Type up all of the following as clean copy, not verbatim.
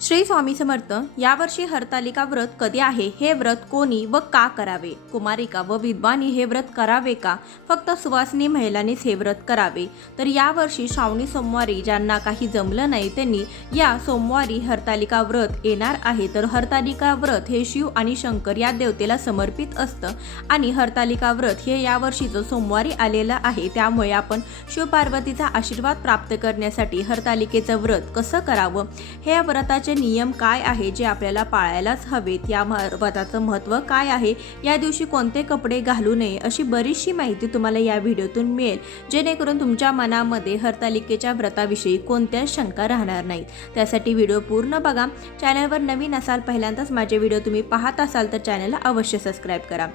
श्री स्वामी समर्थ. यावर्षी हरतालिका व्रत कधी आहे? हे व्रत कोणी व का करावे? कुमारिका व विद्वानी हे व्रत करावे का? फक्त सुवासिनी महिलांनीच हे व्रत करावे? तर यावर्षी श्रावणी सोमवारी ज्यांना काही जमलं नाही त्यांनी या सोमवारी हरतालिका व्रत येणार आहे. तर हरतालिका व्रत हे शिव आणि शंकर या देवतेला समर्पित असतं आणि हरतालिका व्रत हे यावर्षीचं सोमवारी आलेलं आहे. त्यामुळे आपण शिवपार्वतीचा आशीर्वाद प्राप्त करण्यासाठी हरतालिकेचं व्रत कसं करावं, हे व्रताचे नियम काय आहे जे आपल्याला पाळायलाच हवेत, या व्रताचं महत्त्व काय आहे, या दिवशी कोणते कपडे घालू नये, अशी बरीचशी माहिती तुम्हाला या व्हिडिओतून मिळेल, जेणेकरून तुमच्या मनामध्ये हरतालिकेच्या व्रताविषयी कोणत्याच शंका राहणार नाहीत. त्यासाठी व्हिडिओ पूर्ण बघा. चॅनलवर नवीन असाल, पहिल्यांदाच माझे व्हिडिओ तुम्ही पाहत असाल तर चॅनलला अवश्य सबस्क्राईब करा.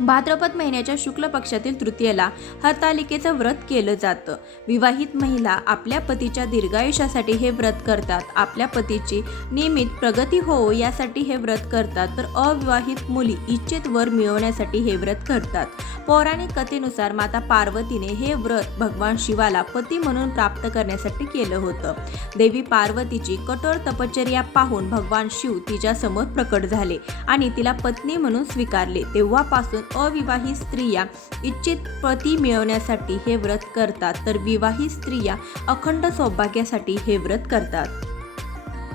भाद्रपद महिन्याच्या शुक्ल पक्षातील तृतीयेला हरतालिकेचं व्रत केलं जातं. विवाहित महिला आपल्या पतीच्या दीर्घायुष्यासाठी हे व्रत करतात. आपल्या पतीची नियमित प्रगती हो यासाठी हे व्रत करतात. तर अविवाहित मुली इच्छित वर मिळवण्यासाठी हे व्रत करतात. पौराणिक कथेनुसार माता पार्वतीने हे व्रत भगवान शिवाला पती म्हणून प्राप्त करण्यासाठी केलं होतं. देवी पार्वतीची कठोर तपश्चर्या पाहून भगवान शिव तिच्या समोर प्रकट झाले आणि तिला पत्नी म्हणून स्वीकारले. तेव्हापासून अविवाहित स्त्रिया इच्छित पती मिळवण्यासाठी हे व्रत करतात, तर विवाहित स्त्रिया अखंड सौभाग्यासाठी हे व्रत करतात.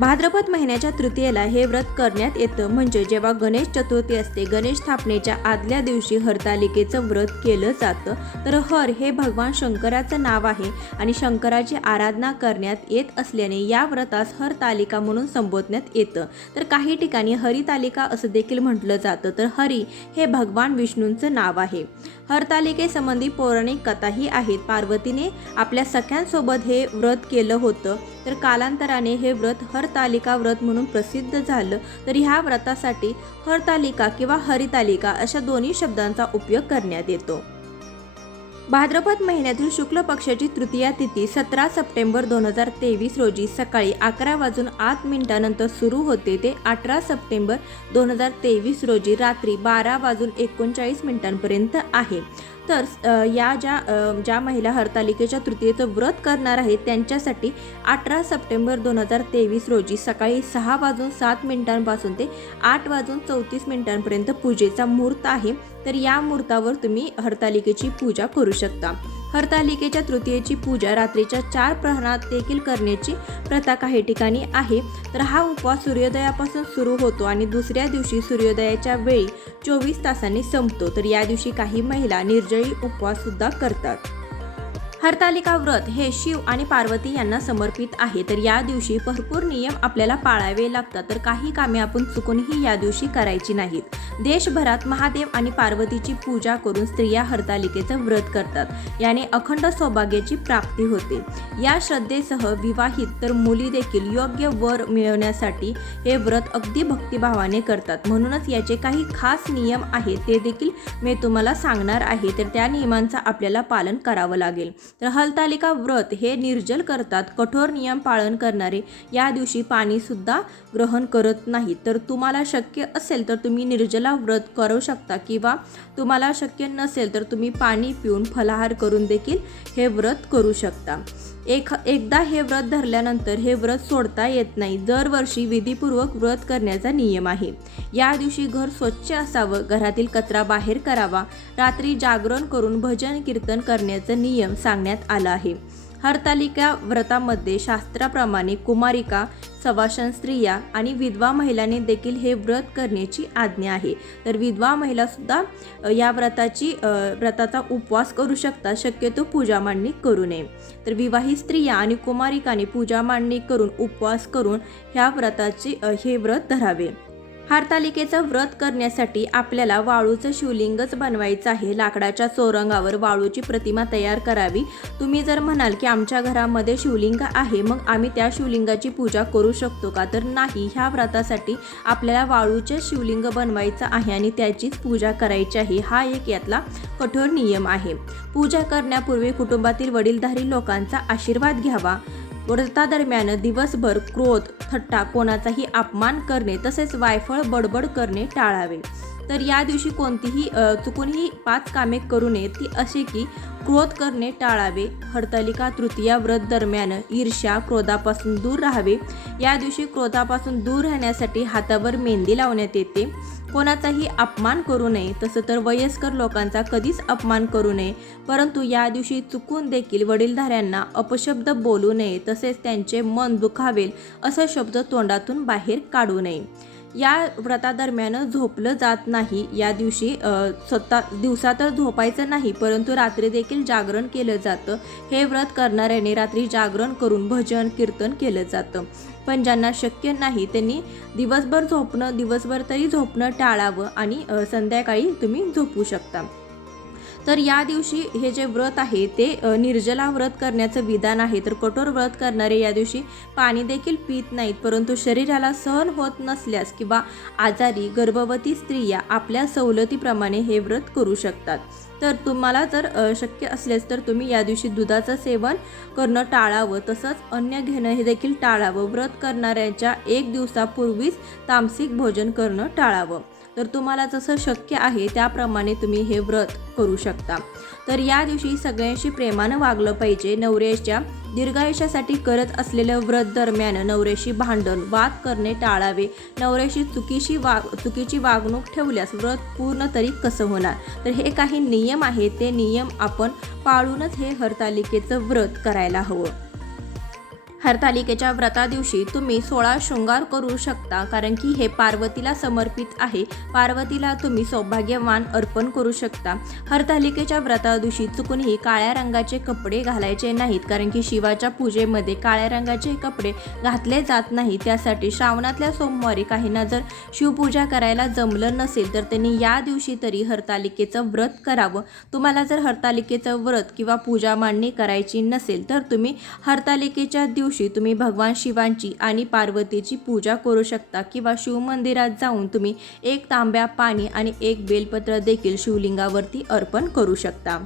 भाद्रपद महिन्याच्या तृतीयेला हे व्रत करण्यात येतं. म्हणजे जेव्हा गणेश चतुर्थी असते, गणेश स्थापनेच्या आदल्या दिवशी हरतालिकेचं व्रत केलं जातं. तर हर हे भगवान शंकराचं नाव आहे आणि शंकराची आराधना करण्यात येत असल्याने या व्रतास हरतालिका म्हणून संबोधण्यात येतं. तर काही ठिकाणी हरितालिका असं देखील म्हटलं जातं. तर हरी हे भगवान विष्णूंचं नाव आहे. हरतालिकेसंबंधी पौराणिक कथाही आहेत. पार्वतीने आपल्या सख्यांसोबत हे व्रत केलं होतं, तर कालांतराने हे व्रत हरतालिका व्रत म्हणून प्रसिद्ध झालं. तर ह्या व्रतासाठी हरतालिका किंवा हरितालिका अशा दोन्ही शब्दांचा उपयोग करण्यात येतो. भाद्रपद महिन्यातील शुक्ल पक्षाची तृतीया तिथी 17 सप्टेंबर 2023 रोजी सकाळी 11:08 सुरू होते ते 18 सप्टेंबर 2023 रोजी रात्री 12:39 आहे. तर ज्या महिला हरतालिकेच्या तृतीयेचं व्रत करणार आहेत त्यांच्यासाठी 18 सप्टेंबर 2023 रोजी सकाळी 6:07 पासून ते 8:34 पूजेचा मुहूर्त आहे. तर या मुहूर्तावर तुम्ही हरतालिकेची पूजा करू शकता. हरतालिकेच्या तृतीयेची पूजा रात्रीच्या 4 प्रहरात देखील करण्याची प्रथा काही ठिकाणी आहे. तर हा उपवास सूर्योदयापासून सुरू होतो आणि दुसऱ्या दिवशी सूर्योदयाच्या वेळी 24 तासांनी संपतो. तर या दिवशी काही महिला निर्जळी उपवास सुद्धा करतात. हरतालिका व्रत हे शिव आणि पार्वती यांना समर्पित आहे. तर या दिवशी भरपूर नियम आपल्याला पाळावे लागतात. तर काही कामे आपण चुकूनही या दिवशी करायची नाहीत. देशभरात महादेव आणि पार्वतीची पूजा करून स्त्रिया हरतालिकेचं व्रत करतात. याने अखंड सौभाग्याची प्राप्ती होते. या श्रद्धेसह विवाहित तर मुली देखील योग्य वर मिळवण्यासाठी हे व्रत अगदी भक्तिभावाने करतात. म्हणूनच याचे काही खास नियम आहेत, ते देखील मी तुम्हाला सांगणार आहे. तर त्या नियमांचं आपल्याला पालन करावं लागेल. तर हरतालिका व्रत हे निर्जल करतात. कठोर नियम पालन करणारे या दिवशी पाणी सुद्धा ग्रहण करत नाहीत. तर तुम्हाला शक्य असेल तर तुम्ही निर्जला व्रत करू शकता किंवा तुम्हाला शक्य नसेल तर तुम्ही पाणी पिऊन फलाहार करून देखील हे व्रत करू शकता. एकदा हे व्रत धरल्यानंतर हे व्रत सोडता येत नाही. दरवर्षी विधीपूर्वक व्रत करण्याचा नियम आहे. या दिवशी घर स्वच्छ असावं, घरातील कचरा बाहेर करावा, रात्री जागरण करून भजन कीर्तन करण्याचा नियम सांगण्यात आला आहे. हरतालिका व्रतामध्ये शास्त्राप्रमाणे कुमारिका, सवाशन स्त्रिया आणि विधवा महिलांनी देखील हे व्रत करण्याची आज्ञा आहे. तर विधवा महिला सुद्धा या व्रताचा उपवास करू शकतात. शक्यतो पूजा मांडणी करू नये. तर विवाहित स्त्रिया आणि कुमारिकांनी पूजा मांडणी करून उपवास करून ह्या हे व्रत धरावे. हरतालिकेचं व्रत करण्यासाठी आपल्याला वाळूचं शिवलिंगच बनवायचं आहे. लाकडाच्या चौरंगावर वाळूची प्रतिमा तयार करावी. तुम्ही जर म्हणाल की आमच्या घरामध्ये शिवलिंग आहे, मग आम्ही त्या शिवलिंगाची पूजा करू शकतो का? तर नाही. ह्या व्रतासाठी आपल्याला वाळूचे शिवलिंग बनवायचं आहे आणि त्याचीच पूजा करायची आहे. हा एक यातला कठोर नियम आहे. पूजा करण्यापूर्वी कुटुंबातील वडीलधारी लोकांचा आशीर्वाद घ्यावा. व्रतादरम्यान दिवसभर क्रोध, थट्टा, कोणाचाही अपमान करणे तसेच वायफळ बडबड करणे टाळावे. तर या दिवशी कोणतीही चुकूनही 5 कामे करू नये. ती अशी की क्रोध करणे टाळावे. हरतालिका तृतीया व्रत दरम्यान ईर्ष्या क्रोधापासून दूर राहावे. या दिवशी क्रोधापासून दूर राहण्यासाठी हातावर मेहंदी लावण्यात येते. कोणाचाही अपमान करू नये. तसं तर वयस्कर लोकांचा कधीच अपमान करू नये, परंतु या दिवशी चुकून देखील वडीलधाऱ्यांना अपशब्द बोलू नये. तसेच त्यांचे मन दुखावेल असं शब्द तोंडातून बाहेर काढू नये. या व्रतादरम्यान झोपलं जात नाही. या दिवशी दिवसा तर झोपायचं नाही, परंतु रात्री देखील जागरण केलं जातं. हे व्रत करणाऱ्याने रात्री जागरण करून भजन कीर्तन केलं जातं. पण ज्यांना शक्य नाही त्यांनी दिवसभर तरी झोपणं टाळावं आणि संध्याकाळी तुम्ही झोपू शकता. तर या दिवशी हे जे व्रत आहे ते निर्जला व्रत करण्याचं विधान आहे. तर कठोर व्रत करणारे या दिवशी पाणी देखील पित नाहीत, परंतु शरीराला सहन होत नसल्यास किंवा आजारी गर्भवती स्त्रिया आपल्या सवलतीप्रमाणे हे व्रत करू शकतात. तर तुम्हाला जर शक्य असल्यास तर तुम्ही या दिवशी दुधाचं सेवन करणं टाळावं. तसंच अन्न घेणं हे देखील टाळावं. व्रत करणाऱ्यांच्या 1 दिवसापूर्वीच तामसिक भोजन करणं टाळावं. तर तुम्हाला जसं शक्य आहे त्याप्रमाणे तुम्ही हे व्रत करू शकता. तर या दिवशी सगळ्यांशी प्रेमानं वागलं पाहिजे. नवऱ्याच्या दीर्घायुष्यासाठी करत असलेलं व्रत दरम्यान नवऱ्याशी भांडण वाद करणे टाळावे. नवऱ्याशी चुकीची वागणूक ठेवल्यास व्रत पूर्ण तरी कसं होणार. तर हे काही नियम आहेत, ते नियम आपण पाळूनच हे हरतालिकेचं व्रत करायला हवं. हरतालिकेच्या व्रतादिवशी तुम्ही 16 शृंगार करू शकता, कारण की हे पार्वतीला समर्पित आहे. पार्वतीला तुम्ही सौभाग्यवान अर्पण करू शकता. हरतालिकेच्या व्रतादिवशी चुकूनही काळ्या रंगाचे कपडे घालायचे नाहीत, कारण की शिवाच्या पूजेमध्ये काळ्या रंगाचे कपडे घातले जात नाही. त्यासाठी श्रावणातल्या सोमवारी काहींना जर शिवपूजा करायला जमलं नसेल तर त्यांनी या दिवशी तरी हरतालिकेचं व्रत करावं. तुम्हाला जर हरतालिकेचं व्रत किंवा पूजा मांडणी करायची नसेल तर तुम्ही हरतालिकेच्या दिवशी तुम्ही भगवान शिवांची आणि पार्वतीची पूजा करू शकता किंवा शिवमंदिरात जाऊन तुम्ही 1 तांब्या पाणी आणि 1 बेलपत्र देखील शिवलिंगावरती अर्पण करू शकता.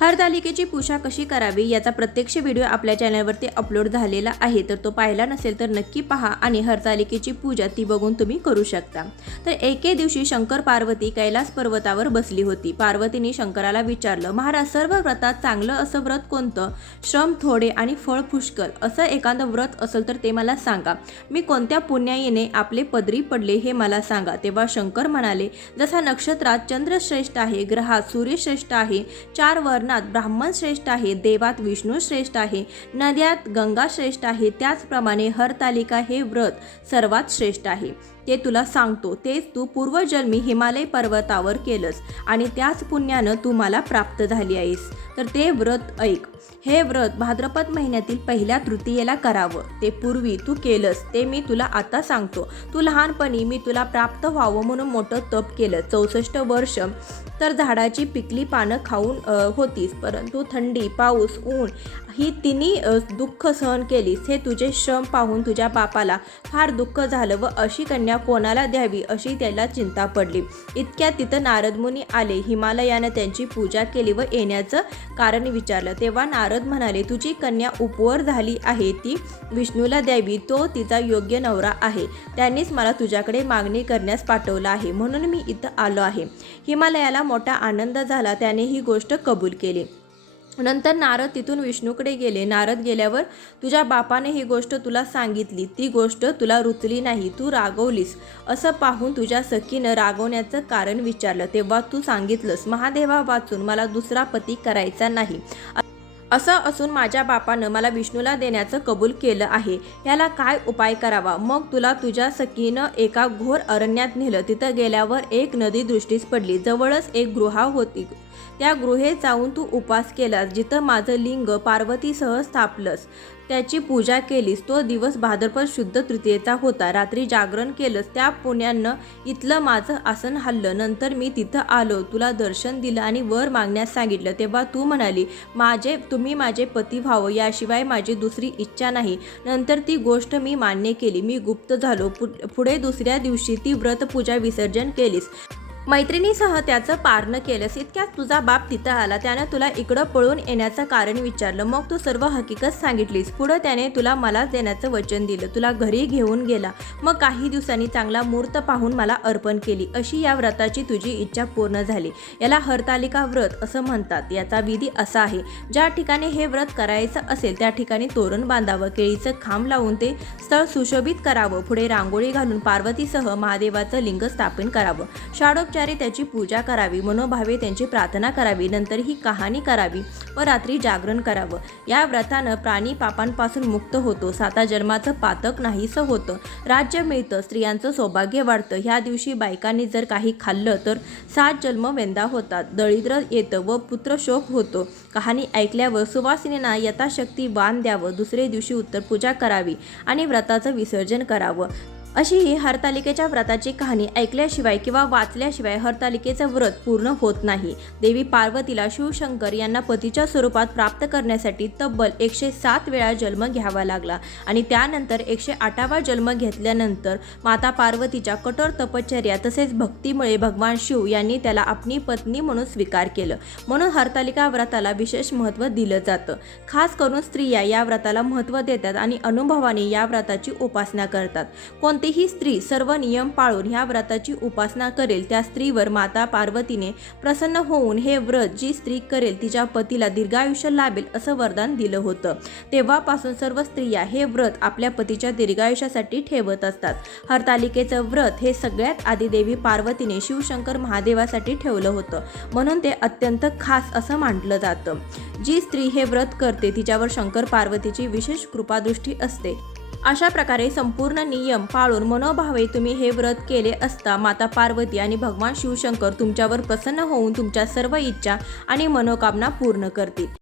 हरतालिकेची पूजा कशी करावी याचा प्रत्यक्ष व्हिडिओ आपल्या चॅनलवरती अपलोड झालेला आहे, तर तो पाहिला नसेल तर नक्की पहा आणि हरतालिकेची पूजा ती बघून तुम्ही करू शकता. तर एके दिवशी शंकर पार्वती कैलास पर्वतावर बसली होती. पार्वतीने शंकराला विचारलं, महाराज, सर्व व्रतात चांगलं असं व्रत कोणतं? श्रम थोडे आणि फळ पुष्कळ असं एखादं व्रत असेल तर ते मला सांगा. मी कोणत्या पुण्याईने आपले पदरी पडले हे मला सांगा. तेव्हा शंकर म्हणाले, जसा नक्षत्रात चंद्र श्रेष्ठ आहे, ग्रहात सूर्य श्रेष्ठ आहे, 4 वर्णात ब्राह्मण श्रेष्ठ आहे, देवात विष्णू श्रेष्ठ आहे, नद्यात गंगा श्रेष्ठ आहे, त्याचप्रमाणे हरतालिका हे व्रत सर्वात श्रेष्ठ आहे. ते तुला सांगतो. तेच तू पूर्वजन्मी हिमालय पर्वतावर केलंस आणि त्याच पुण्यानं तू मला प्राप्त झाली आहेस. तर ते व्रत ऐक. हे व्रत भाद्रपद महिन्यातील पहिल्या तृतीयेला करावं. ते पूर्वी तू केलंस ते मी तुला आता सांगतो. तू लहानपणी मी तुला प्राप्त व्हावं म्हणून मोठं तप केलं. 64 वर्ष तर झाडाची पिकली पानं खाऊन होतीस, परंतु थंडी, पाऊस, ऊन ही तिन्ही दुःख सहन केलीस. हे तुझे श्रम पाहून तुझ्या बापाला फार दुःख झालं व अशी कन्या कोणाला द्यावी अशी त्याला चिंता पडली. इतक्यात तिथं नारदमुनी आले. हिमालयानं त्यांची पूजा केली व येण्याचं कारण विचारलं. तेव्हा नारद म्हणाले, तुझी कन्या उपवर झाली आहे, ती विष्णूला द्यावी, तो तिचा योग्य नवरा आहे. त्यांनीच मला तुझ्याकडे मागणी करण्यास पाठवलं आहे, म्हणून मी इथं आलो आहे. हिमालयाला मोठा आनंद झाला. त्याने ही गोष्ट कबूल केली. नंतर नारद तिथून विष्णूकडे गेले. नारद गेल्यावर तुझ्या बापाने ही गोष्ट तुला सांगितली. ती गोष्ट तुला रुचली नाही, तू रागवलीस. असं पाहून तुझ्या सखीनं रागवण्याचं कारण विचारलं. तेव्हा तू सांगितलंस, महादेवा वाचून मला दुसरा पती करायचा नाही. असं असून माझ्या बापानं मला विष्णूला देण्याचं कबूल केलं आहे. याला काय उपाय करावा? मग तुला तुझ्या सखीनं एका घोर अरण्यात नेलं. तिथं गेल्यावर एक नदी दृष्टीस पडली. जवळच एक गुहा होती. त्या गुहेत जाऊन तू उपास केलास. जिथं माझं लिंग पार्वतीसह स्थापलंस, त्याची पूजा केलीस. तो दिवस भाद्रपद शुद्ध तृतीयेचा होता. रात्री जागरण केलंस. त्या पुण्यानं इथलं माझं आसन हल्लं. नंतर मी तिथं आलो, तुला दर्शन दिलं आणि वर मागण्यास सांगितलं. तेव्हा तू म्हणाली, तुम्ही माझे पती व्हावं, याशिवाय माझी दुसरी इच्छा नाही. नंतर ती गोष्ट मी मान्य केली. मी गुप्त झालो. पुढे दुसऱ्या दिवशी ती व्रतपूजा विसर्जन केलीस. मैत्रिणीसह त्याचं पारणं केलंस. इतक्यात तुझा बाप तिथं आला. त्यानं तुला इकडं पळून येण्याचं कारण विचारलं. मग तू सर्व हकीकत सांगितलीस. पुढं त्याने तुला मलाच देण्याचं वचन दिलं. तुला घरी घेऊन गेला. मग काही दिवसांनी चांगला मुहूर्त पाहून मला अर्पण केली. अशी या व्रताची तुझी इच्छा पूर्ण झाली. याला हरतालिका व्रत असं म्हणतात. याचा विधी असा आहे, ज्या ठिकाणी हे व्रत करायचं असेल त्या ठिकाणी तोरण बांधावं, केळीचं खांब लावून ते स्थळ सुशोभित करावं, पुढे रांगोळी घालून पार्वतीसह महादेवाचं लिंग स्थापन करावं, षाडोपचारी त्याची पूजा करावी, मनोभावे त्यांची प्रार्थना करावी, नंतर ही कहाणी करावी व रात्री जागरण करावं. या व्रतानं प्राणी पापांपासून मुक्त होतो, 7 जन्माचं पातक नाहीसं होतं, राज्य मिळतं, स्त्रियांचं सौभाग्य वाढतं. ह्या दिवशी बायकांनी जर काही खाल्लं तर 7 जन्म वेंदा होतात, दरिद्र येतं व पुत्रशोक होतो. कहाणी ऐकल्यावर सुवासिनींना यथाशक्ती वाण द्यावं, दुसरे दिवशी उत्तरपूजा करावी आणि व्रताचं विसर्जन करावं. अशी ही हरतालिकेच्या व्रताची कहाणी ऐकल्याशिवाय किंवा वाचल्याशिवाय हरतालिकेचं व्रत पूर्ण होत नाही. देवी पार्वतीला शिवशंकर यांना पतीच्या स्वरूपात प्राप्त करण्यासाठी तब्बल 107 वेळा जन्म घ्यावा लागला आणि त्यानंतर 108वा जन्म घेतल्यानंतर माता पार्वतीच्या कठोर तपश्चर्या तसेच भक्तीमुळे भगवान शिव यांनी त्याला आपली पत्नी म्हणून स्वीकार केलं. म्हणून हरतालिका व्रताला विशेष महत्त्व दिलं जातं. खास करून स्त्रिया या व्रताला महत्त्व देतात आणि अनुभवाने या व्रताची उपासना करतात. कोणतीही स्त्री सर्व नियम पाळून ह्या व्रताची उपासना करेल त्या स्त्रीवर माता पार्वतीने प्रसन्न होऊन हे व्रत जी स्त्री करेल तिच्या पतीला दीर्घायुष्य लाभेल असं वरदान दिलं होतं. तेव्हापासून सर्व स्त्रिया हे व्रत आपल्या पतीच्या दीर्घायुष्यासाठी ठेवत असतात. हरतालिकेचं व्रत हे सगळ्यात आधी देवी पार्वतीने शिवशंकर महादेवासाठी ठेवलं होतं, म्हणून ते अत्यंत खास असं मानलं जातं. जी स्त्री हे व्रत करते तिच्यावर शंकर पार्वतीची विशेष कृपादृष्टी असते. अशा प्रकारे संपूर्ण नियम पाळून मनोभावे तुम्ही हे व्रत केले असता माता पार्वती आणि भगवान शिवशंकर तुमच्यावर प्रसन्न होऊन तुमच्या सर्व इच्छा आणि मनोकामना पूर्ण करतील.